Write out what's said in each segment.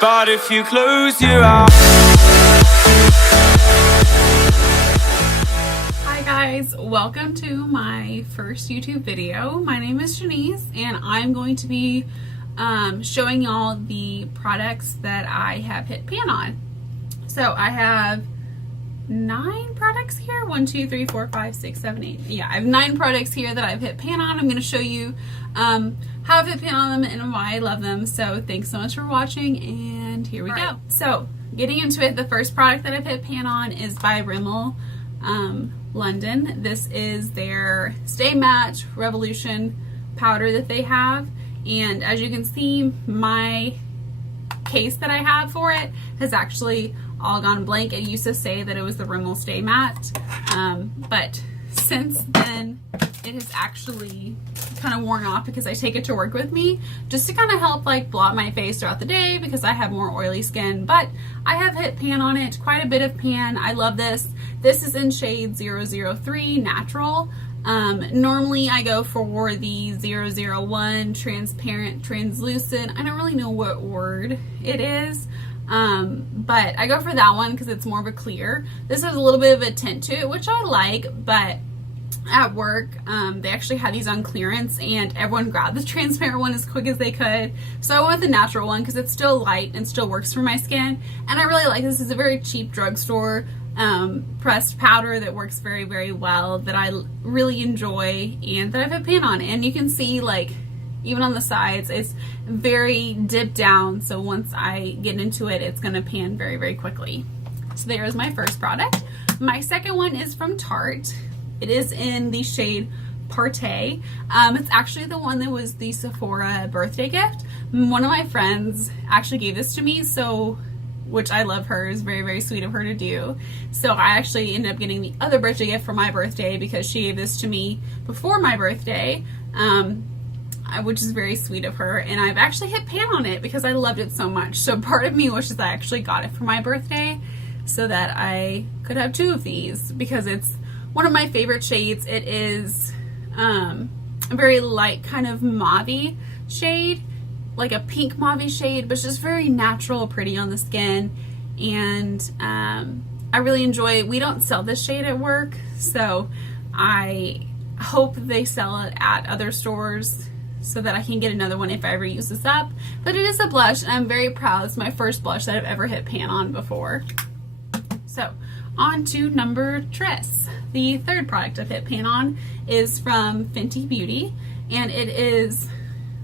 But if you close your eyes. Hi guys, welcome to my first YouTube video. My name is Janice and I'm going to be showing y'all the products that I have hit pan on. So I have 9 products here. 1, 2, 3, 4, 5, 6, 7, 8. Yeah, I have 9 products here that I've hit pan on. I'm going to show you how I've hit pan on them and why I love them. So thanks so much for watching, and here we go. So getting into it, the first product that I've hit pan on is by Rimmel London. This is their Stay Matte Revolution powder that they have, and as you can see, my case that I have for it has actually all gone blank. It used to say that it was the Rimmel Stay Matte, but since then it has actually kind of worn off because I take it to work with me just to kind of help like blot my face throughout the day because I have more oily skin. But I have hit pan on it, quite a bit of pan. I love this. This is in shade 003 Natural. Normally I go for the 001 Transparent Translucent. I don't really know what word it is. But I go for that one because it's more of a clear. This has a little bit of a tint to it, which I like, but at work, they actually had these on clearance and everyone grabbed the transparent one as quick as they could. So I went with the natural one because it's still light and still works for my skin. And I really like this. It's a very cheap drugstore pressed powder that works very, very well, that I really enjoy and that I've hit pan on. And you can see, like, even on the sides, it's very dipped down, so once I get into it, it's going to pan very, very quickly. So there is my first product. My second one is from Tarte. It is in the shade Paaarty. It's actually the one that was the Sephora birthday gift. One of my friends actually gave this to me, so, which I love her, is very, very sweet of her to do. So I actually ended up getting the other birthday gift for my birthday because she gave this to me before my birthday. Which is very sweet of her, and I've actually hit pan on it because I loved it so much. So part of me wishes I actually got it for my birthday so that I could have 2 of these because it's one of my favorite shades. It is a very light kind of mauve shade, like a pink mauve shade, but it's just very natural, pretty on the skin, and I really enjoy it. We don't sell this shade at work, so I hope they sell it at other stores so that I can get another one if I ever use this up. But it is a blush, and I'm very proud. It's my first blush that I've ever hit pan on before. So, on to number 3. The third product I've hit pan on is from Fenty Beauty, and it is,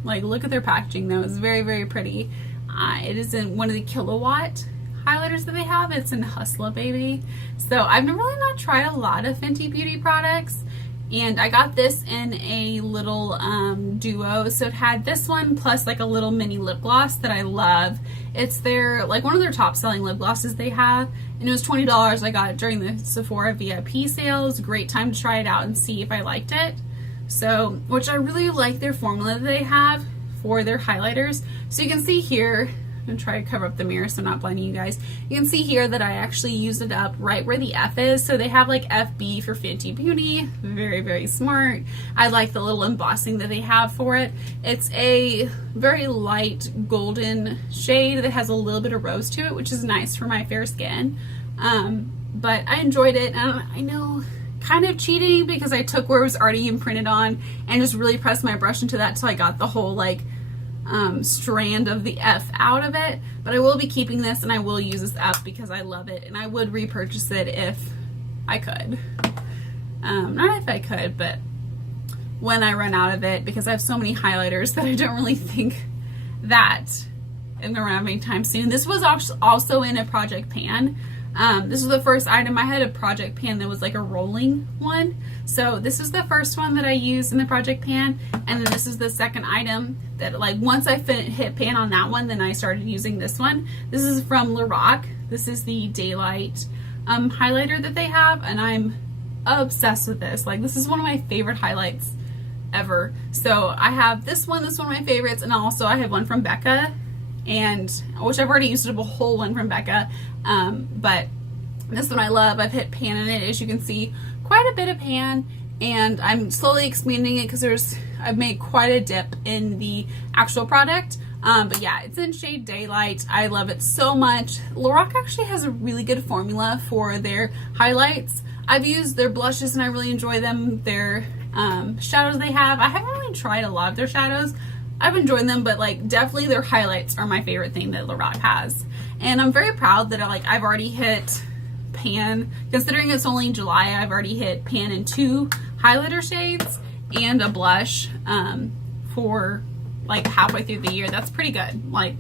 like, look at their packaging though. It's very, very pretty. It is in one of the Killwatt highlighters that they have. It's in Hustler Baby. So, I've really not tried a lot of Fenty Beauty products. And I got this in a little duo, so it had this one plus like a little mini lip gloss that I love. It's their, like, one of their top selling lip glosses they have, and it was $20. I got it during the Sephora VIP sale. It was a great time to try it out and see if I liked it. So, which I really like their formula that they have for their highlighters. So you can see here, I'm going to try to cover up the mirror so I'm not blinding you guys. You can see here that I actually used it up right where the F is. So they have like FB for Fenty Beauty. Very, very smart. I like the little embossing that they have for it. It's a very light golden shade that has a little bit of rose to it, which is nice for my fair skin. But I enjoyed it. I know, kind of cheating because I took where it was already imprinted on and just really pressed my brush into that until I got the whole like strand of the F out of it. But I will be keeping this and I will use this up because I love it, and I would repurchase it if I could. Not if I could, but when I run out of it, because I have so many highlighters that I don't really think that I'm gonna run out of any time soon. This was also in a project pan. This was the first item. I had a project pan that was like a rolling one. So this is the first one that I used in the project pan. And then this is the second item that, like, once I hit pan on that one, then I started using this one. This is from Lorac. This is the Daylight highlighter that they have. And I'm obsessed with this. Like, this is one of my favorite highlights ever. So I have this one. This is one of my favorites. And also I have one from Becca, and which I've already used a whole one from Becca, but this one I love. I've hit pan in it, as you can see, quite a bit of pan, and I'm slowly expanding it because I've made quite a dip in the actual product. But yeah, it's in shade Daylight. I love it so much. Lorac actually has a really good formula for their highlights. I've used their blushes and I really enjoy them. Their shadows they have, I haven't really tried a lot of their shadows. I've enjoyed them, but like definitely their highlights are my favorite thing that Lorac has. And I'm very proud that I've already hit pan, considering it's only July, I've already hit pan in 2 highlighter shades and a blush for like halfway through the year. That's pretty good. Like,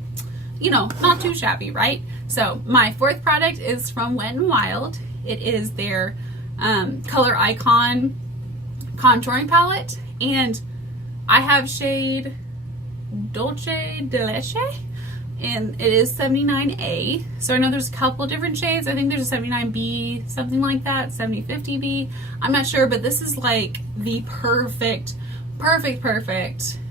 you know, not too shabby, right? So my 4th product is from Wet n Wild. It is their Color Icon contouring palette, and I have shade Dulce de Leche, and it is 79A. So I know there's a couple different shades. I think there's a 79B, something like that, 7050B. I'm not sure, but this is like the perfect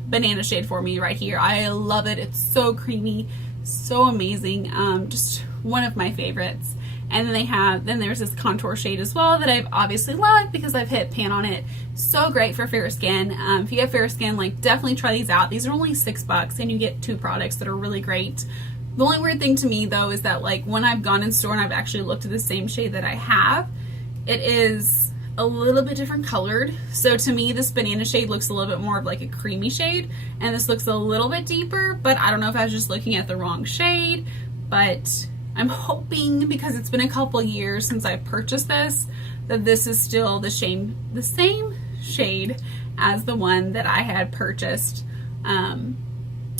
banana shade for me right here. I love it. It's so creamy, so amazing. Just one of my favorites. And then there's this contour shade as well that I've obviously loved because I've hit pan on it. So great for fair skin. If you have fair skin, like definitely try these out. These are only $6 and you get 2 products that are really great. The only weird thing to me though is that like when I've gone in store and I've actually looked at the same shade that I have, it is a little bit different colored. So to me, this banana shade looks a little bit more of like a creamy shade, and this looks a little bit deeper, but I don't know if I was just looking at the wrong shade. But I'm hoping, because it's been a couple years since I purchased this, that this is still the same shade as the one that I had purchased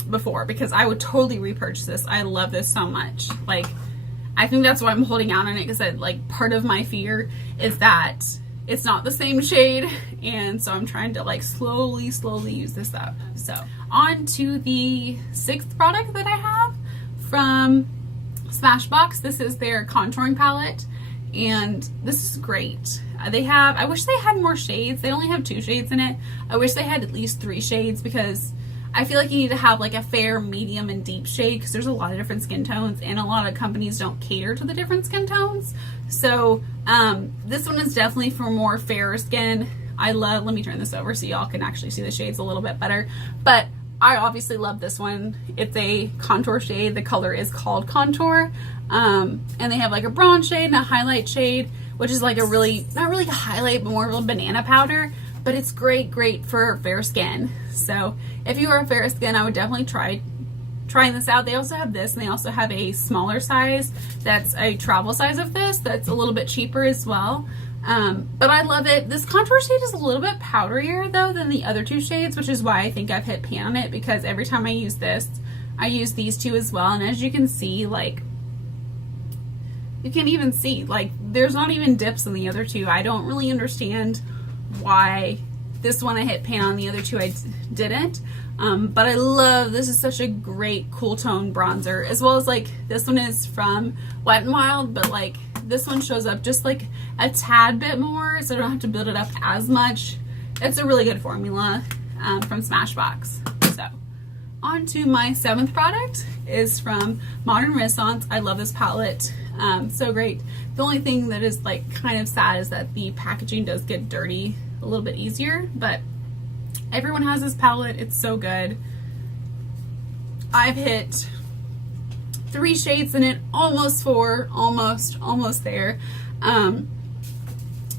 before, because I would totally repurchase this. I love this so much. Like, I think that's why I'm holding out on it, because like part of my fear is that it's not the same shade, and so I'm trying to like slowly use this up. So on to the 6th product that I have from Smashbox. This is their contouring palette, and this is great. I wish they had more shades. They only have 2 shades in it. I wish they had at least 3 shades, because I feel like you need to have like a fair, medium, and deep shade, because there's a lot of different skin tones, and a lot of companies don't cater to the different skin tones. So this one is definitely for more fairer skin. Let me turn this over so y'all can actually see the shades a little bit better. But I obviously love this one. It's a contour shade. The color is called Contour. And they have like a bronze shade and a highlight shade, which is like a really, not really a highlight, but more of a banana powder. But it's great for fair skin. So if you are fair skin, I would definitely trying this out. They also have this, and they also have a smaller size that's a travel size of this that's a little bit cheaper as well. But I love it. This contour shade is a little bit powderier though than the other 2 shades, which is why I think I've hit pan on it, because every time I use this, I use these 2 as well. And as you can see, like, you can even see like there's not even dips in the other 2. I don't really understand why this one I hit pan on, the other 2 I didn't. But I love, this is such a great cool tone bronzer, as well as like this one is from Wet n Wild, but like this one shows up just like a tad bit more, so I don't have to build it up as much. It's a really good formula from Smashbox. So on to my 7th product is from Modern Renaissance. I love this palette. So great. The only thing that is like kind of sad is that the packaging does get dirty a little bit easier, but everyone has this palette. It's so good. I've hit 3 shades in it, almost 4, almost there.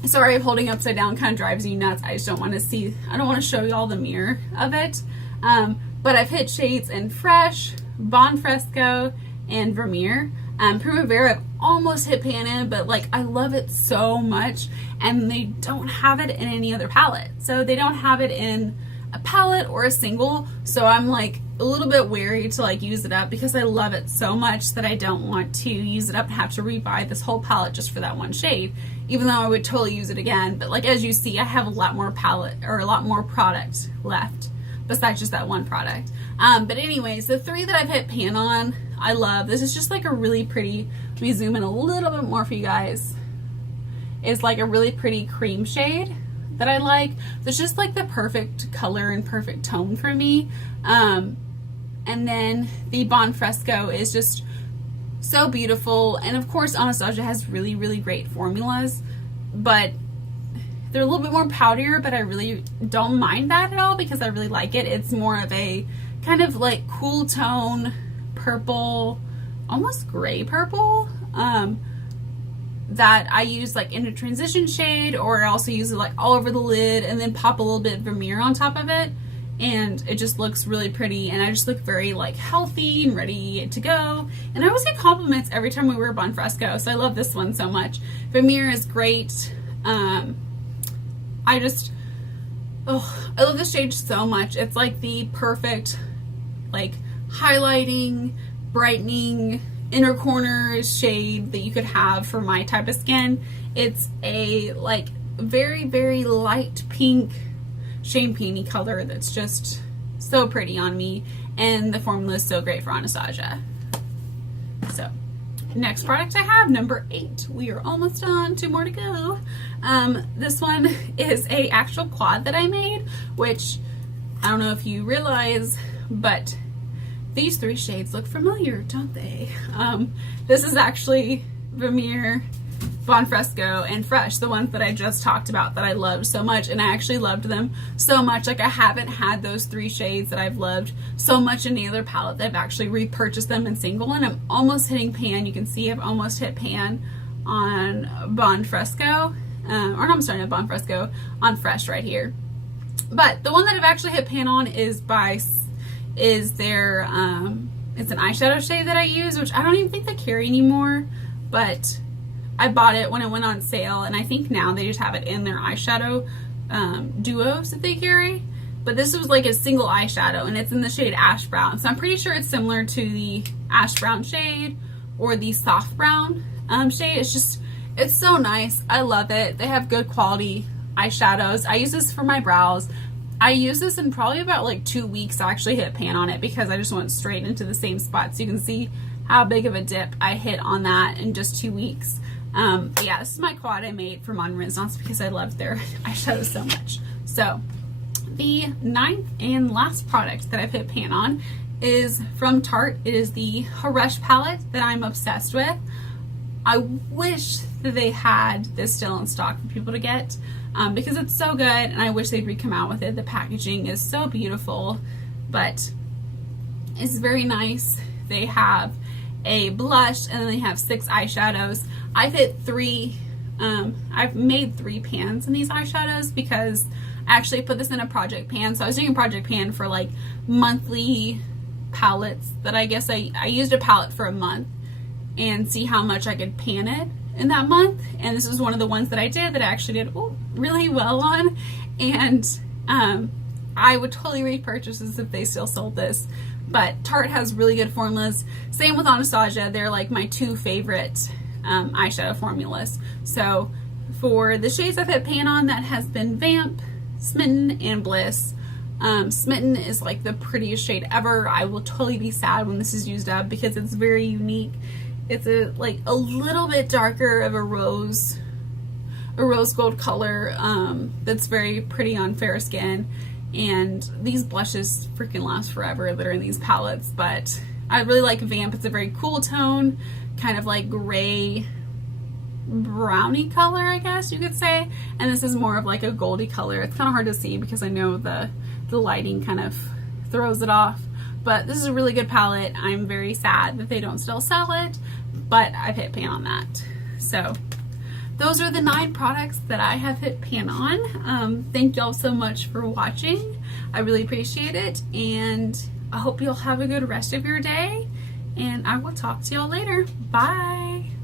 Sorry if holding upside down kind of drives you nuts. I just don't want to see, I don't want to show you all the mirror of it. But I've hit shades in Fresh, Vuon Fresco, and Vermeer. Primavera I've almost hit pan in, but like I love it so much, and they don't have it in any other palette. So they don't have it in a palette or a single, so I'm like a little bit wary to like use it up, because I love it so much that I don't want to use it up and have to rebuy this whole palette just for that one shade, even though I would totally use it again. But like, as you see, I have a lot more palette, or a lot more product left besides just that one product. But anyways, the 3 that I've hit pan on, I love. This is just like a really pretty, let me zoom in a little bit more for you guys. It's like a really pretty cream shade that I like. It's just like the perfect color and perfect tone for me. And then the Vuon Fresco is just so beautiful. And of course, Anastasia has really great formulas, but they're a little bit more powderier, but I really don't mind that at all, because I really like it. It's more of a kind of like cool tone purple, almost gray purple, that I use like in a transition shade, or I also use it like all over the lid and then pop a little bit of Vermeer on top of it, and it just looks really pretty, and I just look very like healthy and ready to go. And I always get compliments every time we wear Bon Fresco, so I love this one so much. Vermeer is great. I love this shade so much. It's like the perfect like highlighting, brightening, inner corner shade that you could have for my type of skin. It's a like very, very light pink champagne-y color that's just so pretty on me, and the formula is so great for Anastasia. So next product I have, number 8. We are almost done, 2 more to go. This one is a actual quad that I made, which I don't know if you realize, but these 3 shades look familiar, don't they? This is actually Vermeer, Bon Fresco, and Hrush, the ones that I just talked about that I loved so much, and I actually loved them so much. Like, I haven't had those 3 shades that I've loved so much in any other palette that I've actually repurchased them in single, and I'm almost hitting pan. You can see I've almost hit pan on Bon Fresco, or no, I'm sorry, not Bon Fresco, on Hrush right here. But the one that I've actually hit pan on is their it's an eyeshadow shade that I use, which I don't even think they carry anymore, but I bought it when it went on sale, and I think now they just have it in their eyeshadow duos that they carry. But this was like a single eyeshadow, and it's in the shade Ash Brown, so I'm pretty sure it's similar to the Ash Brown shade or the Soft Brown shade. It's so nice. I love it. They have good quality eyeshadows. I use this for my brows. I used this in probably about like 2 weeks. I actually hit pan on it because I just went straight into the same spot. So you can see how big of a dip I hit on that in just 2 weeks. Yeah, this is my quad I made for Modern Renaissance because I loved their eyeshadows so much. So the 9th and last product that I've hit pan on is from Tarte. It is the Hrush palette that I'm obsessed with. I wish that they had this still in stock for people to get, because it's so good, and I wish they'd re-come out with it. The packaging is so beautiful, but it's very nice. They have a blush, and then they have 6 eyeshadows. I've made 3 pans in these eyeshadows because I actually put this in a project pan. So I was doing a project pan for like monthly palettes that I guess I used a palette for a month and see how much I could pan it in that month. And this is one of the ones that I did that I actually did really well on. And I would totally repurchase this if they still sold this. But Tarte has really good formulas. Same with Anastasia. They're like my 2 favorite eyeshadow formulas. So for the shades I've hit pan on, that has been Vamp, Smitten, and Bliss. Smitten is like the prettiest shade ever. I will totally be sad when this is used up because it's very unique. It's like a little bit darker of a rose gold color that's very pretty on fair skin. And these blushes freaking last forever that are in these palettes. But I really like Vamp. It's a very cool tone, kind of like gray brownie color, I guess you could say. And this is more of like a goldy color. It's kind of hard to see because I know the lighting kind of throws it off. But this is a really good palette. I'm very sad that they don't still sell it, but I've hit pan on that. So those are the 9 products that I have hit pan on. Thank y'all so much for watching. I really appreciate it, and I hope you'll have a good rest of your day, and I will talk to y'all later. Bye.